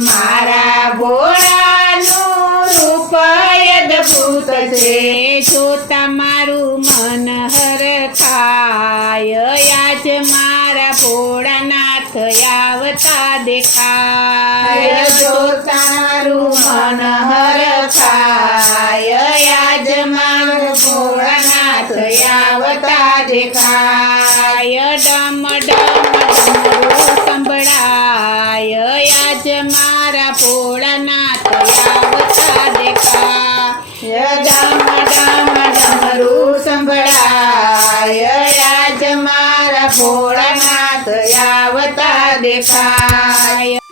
મારા ભોળાનું રૂપ અદ્ભુત છે જોતા મારું મન હરખાય આજ મારા ભોળાનાથ આવતા દેખાય જોતા મારું મન હરખાય આજ મારા ભોળાનાથ આવતા દેખાય ડમ ડમ સંભળાય આજ મારા ભોળાનાથ આવતા દેખાય ડમ ડમ ડમરું સંભળાય આજ મારા ભોળાનાથ આવતા દેખાય